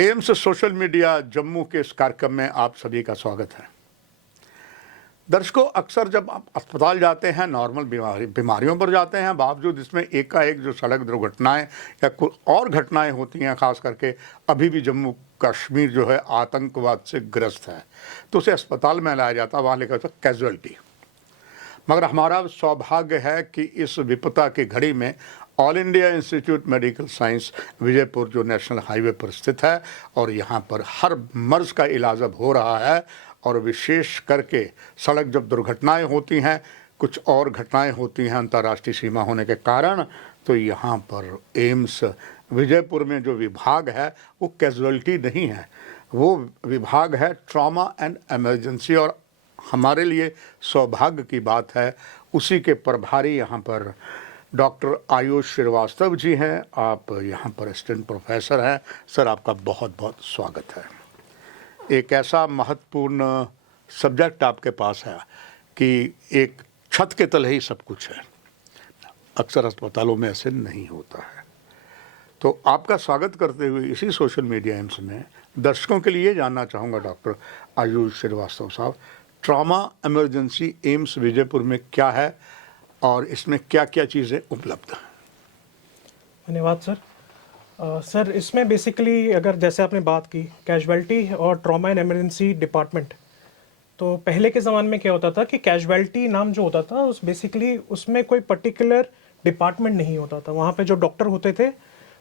AIIMS social media Jammu के इस कार्यक्रम में आप सभी का स्वागत है। दर्शकों, अक्सर जब आप अस्पताल जाते हैं, नॉर्मल बीमारियों पर जाते हैं, बावजूद इसमें एकाएक जो सड़क दुर्घटनाएं या कुछ और घटनाएं होती हैं, खास करके अभी भी जम्मू कश्मीर जो है आतंकवाद से ग्रस्त है, तो उसे अस्पताल में लाया जाता है, वहाँ लिखा होता है कैजुअलिटी। मगर हमारा सौभाग्य है कि इस विपदा की घड़ी में all India institute medical science Vijaypur जो नेशनल हाईवे पर स्थित है और यहाँ पर हर मर्ज का इलाज अब हो रहा है, और विशेष करके सड़क जब दुर्घटनाएं होती हैं, कुछ और घटनाएं होती हैं अंतर्राष्ट्रीय सीमा होने के कारण, तो यहाँ पर एम्स विजयपुर में जो विभाग है वो कैजुअलिटी नहीं है, वो विभाग है ट्रॉमा एंड इमरजेंसी। और हमारे लिए सौभाग्य की बात है, उसी के प्रभारी यहाँ पर डॉक्टर आयुष श्रीवास्तव जी हैं। आप यहाँ पर असिस्टेंट प्रोफेसर हैं। सर, आपका बहुत बहुत स्वागत है। एक ऐसा महत्वपूर्ण सब्जेक्ट आपके पास है कि एक छत के तले ही सब कुछ है, अक्सर अस्पतालों में ऐसे नहीं होता है। तो आपका स्वागत करते हुए इसी सोशल मीडिया एम्स में दर्शकों के लिए जानना चाहूँगा, डॉक्टर आयुष श्रीवास्तव साहब, ट्रॉमा इमरजेंसी एम्स विजयपुर में क्या है और इसमें क्या क्या चीज़ें उपलब्ध हैं? धन्यवाद सर। सर, इसमें बेसिकली अगर जैसे आपने बात की कैजुअलिटी और ट्रॉमा एंड इमरजेंसी डिपार्टमेंट, तो पहले के ज़माने में क्या होता था कि कैजुअलिटी नाम जो होता था उस बेसिकली उसमें कोई पर्टिकुलर डिपार्टमेंट नहीं होता था। वहाँ पे जो डॉक्टर होते थे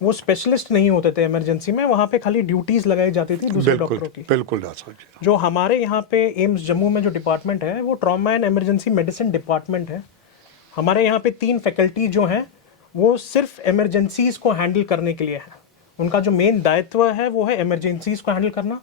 वो स्पेशलिस्ट नहीं होते थे इमरजेंसी में, वहाँ पे खाली ड्यूटीज़ लगाई जाती थी दूसरे डॉक्टरों की। बिल्कुल डॉक्टर जी। जो हमारे यहाँ पे एम्स जम्मू में जो डिपार्टमेंट है वो trauma and emergency medicine department है। हमारे यहाँ पे 3 फैकल्टी जो हैं वो सिर्फ इमरजेंसीज को हैंडल करने के लिए है। उनका जो मेन दायित्व है वो है इमरजेंसीज को हैंडल करना।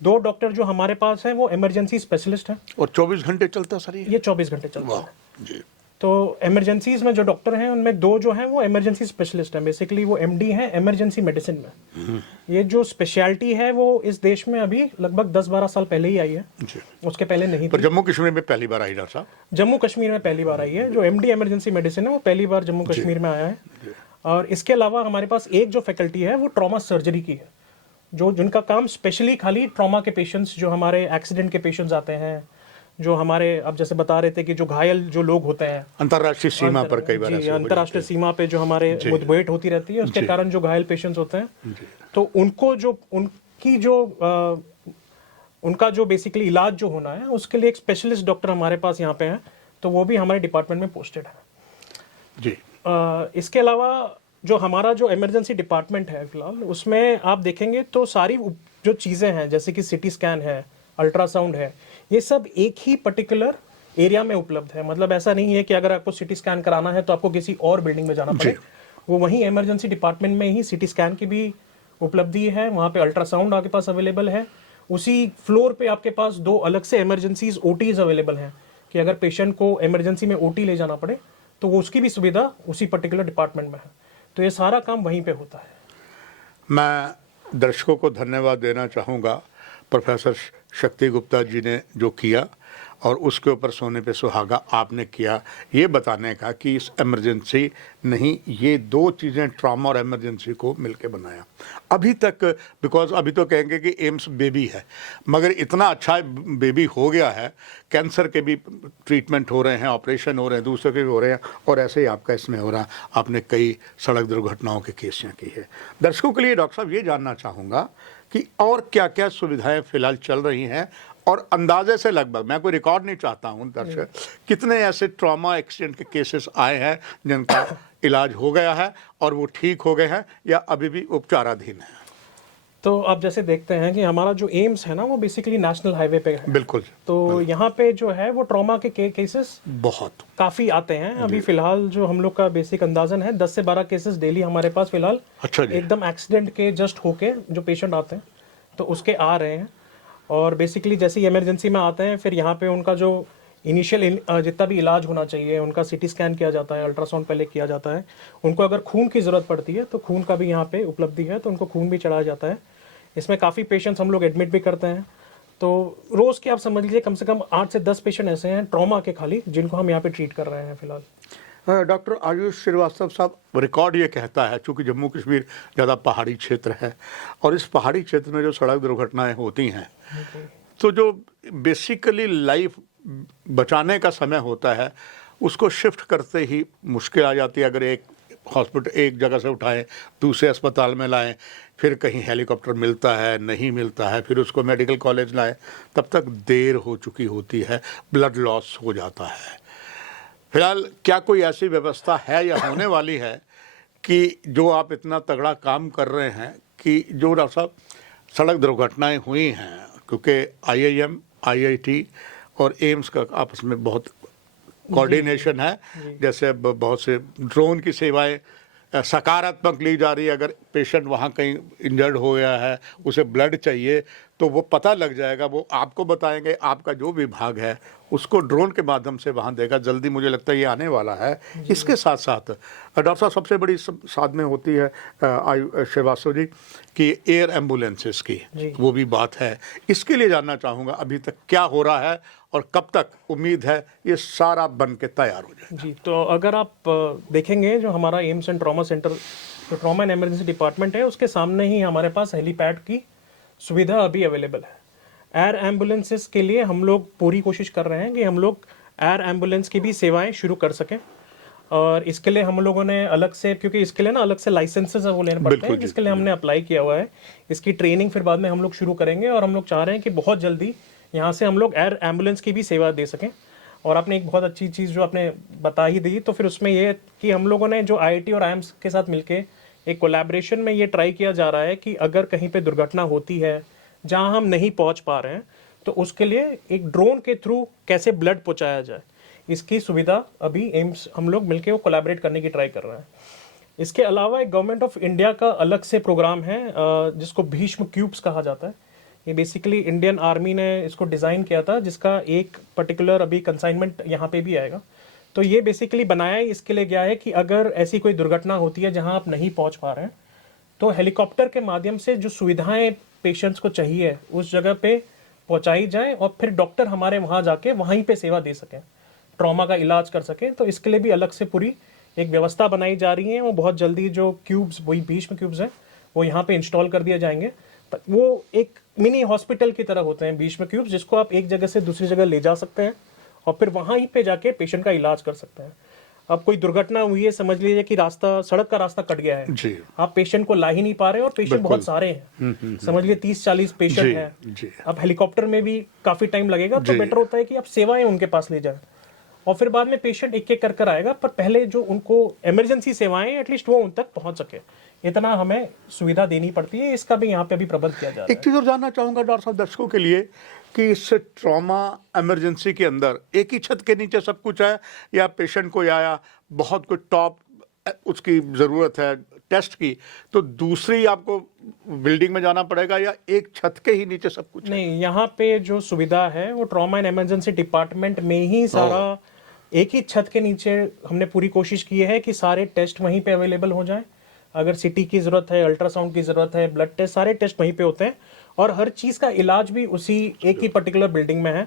2 डॉक्टर जो हमारे पास हैं वो इमरजेंसी स्पेशलिस्ट हैं। और 24 घंटे चलता सर ये 24 घंटे चलता है जी। तो इमरजेंसीज में जो डॉक्टर हैं उनमें 2 जो हैं वो इमरजेंसी स्पेशलिस्ट हैं, बेसिकली वो एमडी हैं इमरजेंसी मेडिसिन में। ये जो स्पेशलिटी है वो इस देश में अभी लगभग 10-12 साल पहले ही आई है जी। उसके पहले नहीं पर जम्मू कश्मीर में पहली बार आई डॉक्टर साहब? जम्मू कश्मीर में पहली बार आई है। जो एमडी इमरजेंसी मेडिसिन है वो पहली बार जम्मू कश्मीर में आया है। और इसके अलावा हमारे पास एक जो फैकल्टी है वो ट्रॉमा सर्जरी की है, जो जिनका काम स्पेशली खाली ट्रॉमा के पेशेंट्स, जो हमारे एक्सीडेंट के पेशेंट्स आते हैं, जो हमारे अब जैसे बता रहे थे कि जो घायल जो लोग होते हैं अंतर्राष्ट्रीय सीमा पर, कई बार अंतर्राष्ट्रीय सीमा पे जो हमारे मुठभेड़ होती रहती है उसके कारण जो घायल पेशेंट्स होते हैं, तो उनको जो उनका जो बेसिकली इलाज जो होना है उसके लिए एक स्पेशलिस्ट डॉक्टर हमारे पास यहाँ पे हैं, तो वो भी हमारे डिपार्टमेंट में पोस्टेड है जी। इसके अलावा जो हमारा जो इमरजेंसी डिपार्टमेंट है फिलहाल, उसमें आप देखेंगे तो सारी जो चीज़ें हैं जैसे कि सिटी स्कैन है, अल्ट्रासाउंड है, ये सब एक ही पर्टिकुलर एरिया में उपलब्ध है। मतलब ऐसा नहीं है कि अगर आपको सिटी स्कैन कराना है तो आपको किसी और बिल्डिंग में जाना पड़े। वो वहीं इमरजेंसी डिपार्टमेंट में ही सिटी स्कैन की भी उपलब्धि है, वहाँ पे अल्ट्रासाउंड आपके पास अवेलेबल है। उसी फ्लोर पे आपके पास 2 अलग से इमरजेंसीज ओटीज अवेलेबल हैं कि अगर पेशेंट को इमरजेंसी में ओटी ले जाना पड़े तो वो उसकी भी सुविधा उसी पर्टिकुलर डिपार्टमेंट में है। तो ये सारा काम वहीं पे होता है। मैं दर्शकों को धन्यवाद देना चाहूँगा प्रोफेसर शक्ति गुप्ता जी ने जो किया, और उसके ऊपर सोने पे सुहागा आपने किया, ये बताने का कि इस इमरजेंसी नहीं, ये 2 चीज़ें ट्रॉमा और इमरजेंसी को मिलके बनाया अभी तक। बिकॉज अभी तो कहेंगे कि एम्स बेबी है, मगर इतना अच्छा बेबी हो गया है, कैंसर के भी ट्रीटमेंट हो रहे हैं, ऑपरेशन हो रहे हैं, दूसरे के भी हो रहे हैं, और ऐसे ही आपका इसमें हो रहा। आपने कई सड़क दुर्घटनाओं के केस यहाँ की है। दर्शकों के लिए डॉक्टर साहब ये जानना चाहूँगा कि और क्या क्या सुविधाएं फिलहाल चल रही हैं, और अंदाजे से लगभग, मैं कोई रिकॉर्ड नहीं चाहता हूं दर्शक, कितने ऐसे ट्रॉमा एक्सीडेंट के केसेस आए हैं जिनका इलाज हो गया है और वो ठीक हो गए हैं या अभी भी उपचाराधीन है? तो आप जैसे देखते हैं कि हमारा जो एम्स है ना वो बेसिकली नेशनल हाईवे पे है। बिल्कुल। तो यहाँ पे जो है वो ट्रॉमा के केसेस बहुत काफ़ी आते हैं। अभी फिलहाल जो हम लोग का बेसिक अंदाजन है 10 से 12 केसेस डेली हमारे पास फिलहाल एकदम एक्सीडेंट के जस्ट होके जो पेशेंट आते हैं तो उसके आ रहे हैं। और बेसिकली जैसे ही इमरजेंसी में आते हैं फिर यहाँ पे उनका जो इनिशियल जितना भी इलाज होना चाहिए, उनका सिटी स्कैन किया जाता है, अल्ट्रासाउंड पहले किया जाता है। उनको अगर खून की ज़रूरत पड़ती है तो खून का भी यहाँ पे उपलब्धि है, तो उनको खून भी चढ़ाया जाता है। इसमें काफ़ी पेशेंट्स हम लोग एडमिट भी करते हैं। तो रोज़ के आप समझ लीजिए कम से कम 8 से 10 पेशेंट ऐसे हैं ट्रॉमा के खाली, जिनको हम यहाँ पे ट्रीट कर रहे हैं फिलहाल। डॉक्टर आयुष श्रीवास्तव साहब, रिकॉर्ड ये कहता है, चूंकि जम्मू कश्मीर ज़्यादा पहाड़ी क्षेत्र है और इस पहाड़ी क्षेत्र में जो सड़क दुर्घटनाएं होती हैं, तो जो बेसिकली लाइफ बचाने का समय होता है उसको शिफ्ट करते ही मुश्किल आ जाती है। अगर एक हॉस्पिटल एक जगह से उठाएं, दूसरे अस्पताल में लाएं, फिर कहीं हेलीकॉप्टर मिलता है, नहीं मिलता है, फिर उसको मेडिकल कॉलेज लाएं, तब तक देर हो चुकी होती है, ब्लड लॉस हो जाता है। फिलहाल क्या कोई ऐसी व्यवस्था है या होने वाली है कि जो आप इतना तगड़ा काम कर रहे हैं कि जो डॉक्टर साहब सड़क दुर्घटनाएं हुई हैं, क्योंकि IIM, IIT और एम्स का आपस में बहुत कोऑर्डिनेशन है, जैसे बहुत से ड्रोन की सेवाएं सकारात्मक ली जा रही है। अगर पेशेंट वहाँ कहीं इंजर्ड हो गया है, उसे ब्लड चाहिए, तो वो पता लग जाएगा, वो आपको बताएंगे, आपका जो विभाग है उसको ड्रोन के माध्यम से वहाँ देगा। जल्दी मुझे लगता है ये आने वाला है। इसके साथ साथ डॉक्टर साहब सबसे बड़ी साथ में होती है श्रीवास्तव जी कि एयर एम्बुलेंसेस की वो भी बात है। इसके लिए जानना चाहूँगा अभी तक क्या हो रहा है और कब तक उम्मीद है ये सारा बन के तैयार हो जाए? जी, तो अगर आप देखेंगे जो हमारा एम्स एंड ट्रॉमा सेंटर, जो ट्रॉमा एंड इमरजेंसी डिपार्टमेंट है, उसके सामने ही हमारे पास हेलीपैड की सुविधा अभी अवेलेबल है। एयर एम्बुलेंसेस के लिए हम लोग पूरी कोशिश कर रहे हैं कि हम लोग एयर एम्बुलेंस की भी सेवाएं शुरू कर सकें, और इसके लिए हम लोगों ने अलग से, क्योंकि इसके लिए ना अलग से लाइसेंसेस वो लेने पड़ते हैं, जिसके लिए हमने अप्लाई किया हुआ है। इसकी ट्रेनिंग फिर बाद में हम लोग शुरू करेंगे, और हम लोग चाह रहे हैं कि बहुत जल्दी यहाँ से हम लोग एयर एम्बुलेंस की भी सेवा दे सकें। और आपने एक बहुत अच्छी चीज़ जो आपने बता ही दी, तो फिर उसमें ये कि हम लोगों ने जो IIT और AIIMS के साथ मिलके एक कोलैबोरेशन में ये ट्राई किया जा रहा है कि अगर कहीं पे दुर्घटना होती है जहां हम नहीं पहुंच पा रहे हैं, तो उसके लिए एक ड्रोन के थ्रू कैसे ब्लड पहुंचाया जाए, इसकी सुविधा अभी एम्स हम लोग मिलके वो कोलैबोरेट करने की ट्राई कर रहे हैं। इसके अलावा एक गवर्नमेंट ऑफ इंडिया का अलग से प्रोग्राम है जिसको भीष्म क्यूब्स कहा जाता है। ये बेसिकली इंडियन आर्मी ने इसको डिज़ाइन किया था, जिसका एक पर्टिकुलर अभी कंसाइनमेंट यहाँ पे भी आएगा। तो ये बेसिकली बनाया ही इसके लिए गया है कि अगर ऐसी कोई दुर्घटना होती है जहाँ आप नहीं पहुँच पा रहे हैं, तो हेलीकॉप्टर के माध्यम से जो सुविधाएं पेशेंट्स को चाहिए उस जगह पे पहुंचाई जाए, और फिर डॉक्टर हमारे वहाँ जाके वहीं पे सेवा दे सकें, ट्रॉमा का इलाज कर सकें। तो इसके लिए भी अलग से पूरी एक व्यवस्था बनाई जा रही है। वो बहुत जल्दी जो क्यूब्स, वही भीष्म क्यूब्स हैं, वो यहाँ पे इंस्टॉल कर दिए जाएंगे। वो एक मिनी हॉस्पिटल की तरह होते हैं भीष्म क्यूब्स, जिसको आप एक जगह से दूसरी जगह ले जा सकते हैं और फिर वहीं पे जाके पेशेंट का इलाज कर सकते हैं। अब कोई दुर्घटना हुई है, समझ लीजिए कि रास्ता, सड़क का रास्ता कट गया है जी। आप पेशेंट को ला ही नहीं पा रहे और पेशेंट बहुत सारे हैं, समझ लीजिए 30-40 पेशेंट हैं। अब हेलीकॉप्टर में भी काफी टाइम लगेगा, तो बेटर होता है कि आप सेवाएं उनके पास ले जाएं, और फिर बाद में पेशेंट एक एक कर आएगा, पर पहले जो उनको इमरजेंसी सेवाएं एटलीस्ट वो उन तक पहुंच सके, इतना हमें सुविधा देनी पड़ती है। इसका भी यहाँ पे अभी प्रबंध किया जा रहा है। एक चीज और जानना चाहूंगा डॉक्टर साहब दर्शकों के लिए कि इस ट्रॉमा इमरजेंसी के अंदर एक ही छत के नीचे सब कुछ है, या पेशेंट को या बहुत कुछ टॉप उसकी ज़रूरत है टेस्ट की, तो दूसरी आपको बिल्डिंग में जाना पड़ेगा, या एक छत के ही नीचे सब कुछ? नहीं, यहाँ पे जो सुविधा है वो ट्रॉमा एंड इमरजेंसी डिपार्टमेंट में ही सारा, एक ही छत के नीचे हमने पूरी कोशिश की है कि सारे टेस्ट वहीं पे अवेलेबल हो जाएं। अगर CT की ज़रूरत है, अल्ट्रासाउंड की ज़रूरत है, ब्लड टेस्ट, सारे टेस्ट वहीं पे होते हैं, और हर चीज़ का इलाज भी उसी एक ही पर्टिकुलर बिल्डिंग में है।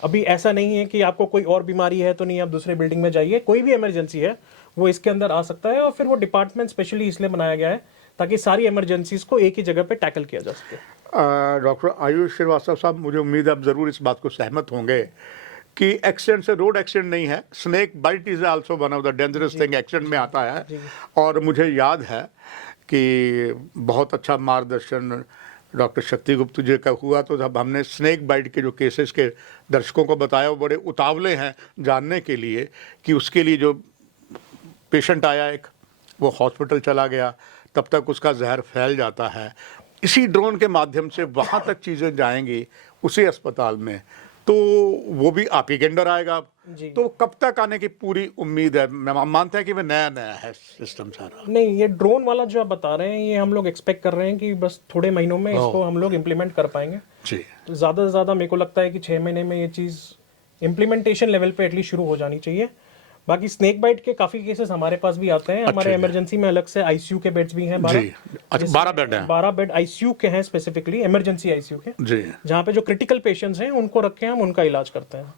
अभी ऐसा नहीं है कि आपको कोई और बीमारी है तो नहीं आप दूसरे बिल्डिंग में जाइए, कोई भी इमरजेंसी है वो इसके अंदर आ सकता है। और फिर वो डिपार्टमेंट स्पेशली इसलिए बनाया गया है ताकि सारी इमरजेंसीज को एक ही जगह पे टैकल किया जा सके। डॉक्टर आयुष श्रीवास्तव साहब, मुझे उम्मीद है आप ज़रूर इस बात को सहमत होंगे कि एक्सीडेंट से रोड एक्सीडेंट नहीं है, snake bite is also one of the dangerous thing accident में आता है। और मुझे याद है कि बहुत अच्छा मार्गदर्शन डॉक्टर शक्ति गुप्ता जी का हुआ, तो जब हमने स्नेक बाइट के जो केसेस के दर्शकों को बताया, वो बड़े उतावले हैं जानने के लिए कि उसके लिए जो पेशेंट आया एक, वो हॉस्पिटल चला गया, तब तक उसका जहर फैल जाता है। इसी ड्रोन के माध्यम से वहाँ तक चीज़ें जाएंगी उसी अस्पताल में, तो वो भी आप ही के अंडर आएगा। तो कब तक आने की पूरी उम्मीद है? मैं मानते हैं कि वह नया नया है सिस्टम सारा। नहीं, ये ड्रोन वाला जो आप बता रहे हैं, ये हम लोग एक्सपेक्ट कर रहे हैं कि बस थोड़े महीनों में इसको हम लोग इम्प्लीमेंट कर पाएंगे जी। तो ज़्यादा से ज़्यादा मेरे को लगता है कि 6 महीने में ये चीज़ इम्प्लीमेंटेशन लेवल पे एटलीस्ट शुरू हो जानी चाहिए। बाकी स्नेक बाइट के काफ़ी केसेस हमारे पास भी आते हैं। हमारे इमरजेंसी में अलग से ICU के बेड्स भी हैं, 12 बेड हैं। 12 बेड ICU के हैं, स्पेसिफिकली इमरजेंसी ICU के जी, जहाँ पे जो क्रिटिकल पेशेंट्स हैं उनको रख के हम उनका इलाज करते हैं,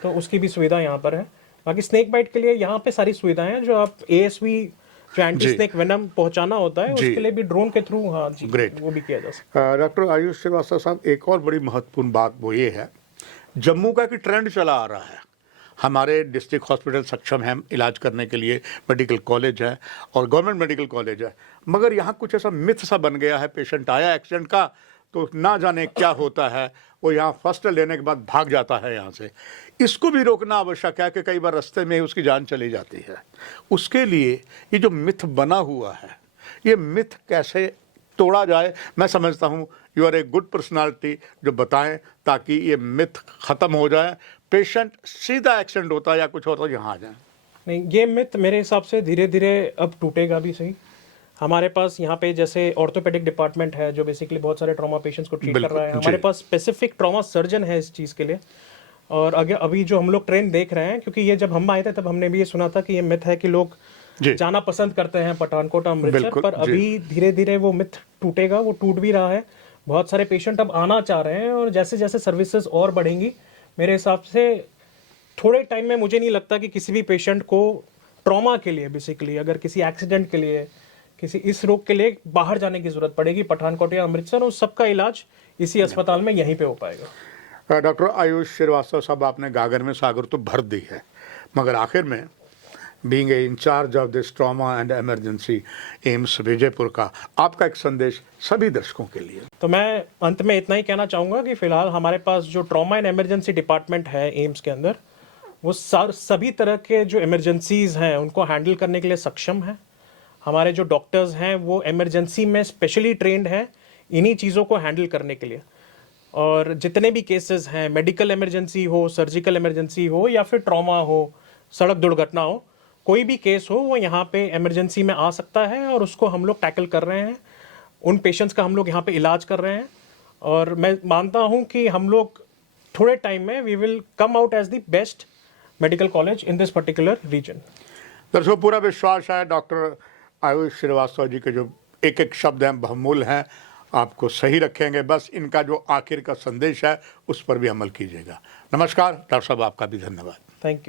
तो उसकी भी सुविधा यहाँ पर है। बाकी स्नेक बाइट के लिए यहाँ पे सारी सुविधाएं हैं, जो आप ASV जो एंटी जी। स्नेक वेनम पहुंचाना होता है जी। उसके लिए भी ड्रोन के थ्रू, हाँ जी, Great. वो भी किया जा सकता है। डॉक्टर आयुष श्रीवास्तव साहब, एक और बड़ी महत्वपूर्ण बात वो ये है, जम्मू का कि ट्रेंड चला आ रहा है, हमारे डिस्ट्रिक्ट हॉस्पिटल सक्षम हैं इलाज करने के लिए, मेडिकल कॉलेज है और गवर्नमेंट मेडिकल कॉलेज है, मगर यहाँ कुछ ऐसा मिथ सा बन गया है, पेशेंट आया एक्सीडेंट का तो ना जाने क्या होता है, वो यहाँ फर्स्ट लेने के बाद भाग जाता है यहाँ से। इसको भी रोकना आवश्यक है कि कई बार रास्ते में ही उसकी जान चली जाती है। उसके लिए ये जो मिथ बना हुआ है, ये मिथ कैसे तोड़ा जाए? मैं समझता हूँ you are a good personality जो बताएं ताकि ये मिथ ख़त्म हो जाए, पेशेंट सीधा एक्सीडेंट होता है या कुछ होता है यहाँ आ जाए। नहीं, ये मिथ मेरे हिसाब से धीरे धीरे अब टूटेगा भी सही। हमारे पास यहाँ पे जैसे ऑर्थोपेडिक डिपार्टमेंट है जो बेसिकली बहुत सारे ट्रॉमा पेशेंट्स को ट्रीट कर रहा है, बिल्कुल, हमारे जी। पास स्पेसिफिक ट्रॉमा सर्जन है इस चीज़ के लिए। और अगर अभी जो हम लोग ट्रेन देख रहे हैं, क्योंकि ये जब हम आए थे तब हमने भी ये सुना था कि ये मिथ है कि लोग जी। जाना पसंद करते हैं पठानकोट अमृतसर, बिल्कुल, पर जी। अभी धीरे धीरे वो मिथ टूटेगा, वो टूट भी रहा है। बहुत सारे पेशेंट अब आना चाह रहे हैं और जैसे जैसे सर्विसेज और बढ़ेंगी, मेरे हिसाब से थोड़े टाइम में मुझे नहीं लगता कि किसी भी पेशेंट को ट्रॉमा के लिए, बेसिकली अगर किसी एक्सीडेंट के लिए, किसी इस रोग के लिए बाहर जाने की जरूरत पड़ेगी पठानकोट या अमृतसर, और सबका इलाज इसी अस्पताल में यहीं पे हो पाएगा। डॉक्टर आयुष श्रीवास्तव साहब, आपने गागर में सागर तो भर दी है, मगर आखिर में being a in-charge of this trauma and emergency AIIMS Vijaypur का आपका एक संदेश सभी दर्शकों के लिए। तो मैं अंत में इतना ही कहना चाहूँगा कि फिलहाल हमारे पास जो ट्रॉमा एंड इमरजेंसी डिपार्टमेंट है एम्स के अंदर, वो सभी तरह के जो इमरजेंसीज हैं उनको हैंडल करने के लिए सक्षम है। हमारे जो डॉक्टर्स हैं वो इमरजेंसी में स्पेशली ट्रेंड हैं इन्हीं चीज़ों को हैंडल करने के लिए। और जितने भी केसेस हैं, मेडिकल इमरजेंसी हो, सर्जिकल इमरजेंसी हो या फिर ट्रॉमा हो, सड़क दुर्घटना हो, कोई भी केस हो, वो यहाँ पे इमरजेंसी में आ सकता है और उसको हम लोग टैकल कर रहे हैं। उन पेशेंट्स का हम लोग यहाँ पे इलाज कर रहे हैं और मैं मानता हूँ कि हम लोग थोड़े टाइम में we will come out as the best medical college in this particular region. दर्शकों, पूरा विश्वास है डॉक्टर आयुष श्रीवास्तव जी के जो एक एक शब्द हैं बहुमूल्य हैं, आपको सही रखेंगे। बस इनका जो आखिर का संदेश है उस पर भी अमल कीजिएगा। नमस्कार डॉक्टर साहब, आपका भी धन्यवाद। Thank you.